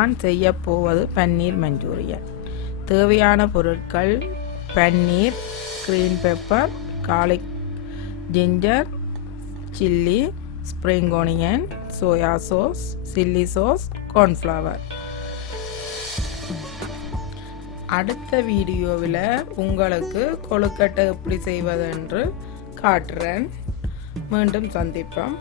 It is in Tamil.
நான் செய்ய போவது பன்னீர் மஞ்சூரியன். தேவையான பொருட்கள்: paneer, green pepper, garlic, ginger, chilli, spring onion, soya sauce, chilli sauce, cornflour. அடுத்த வீடியோவில் உங்களுக்கு கொழுக்கட்டை எப்படி செய்வதென்று காட்டுறேன். மீண்டும் சந்திப்போம்.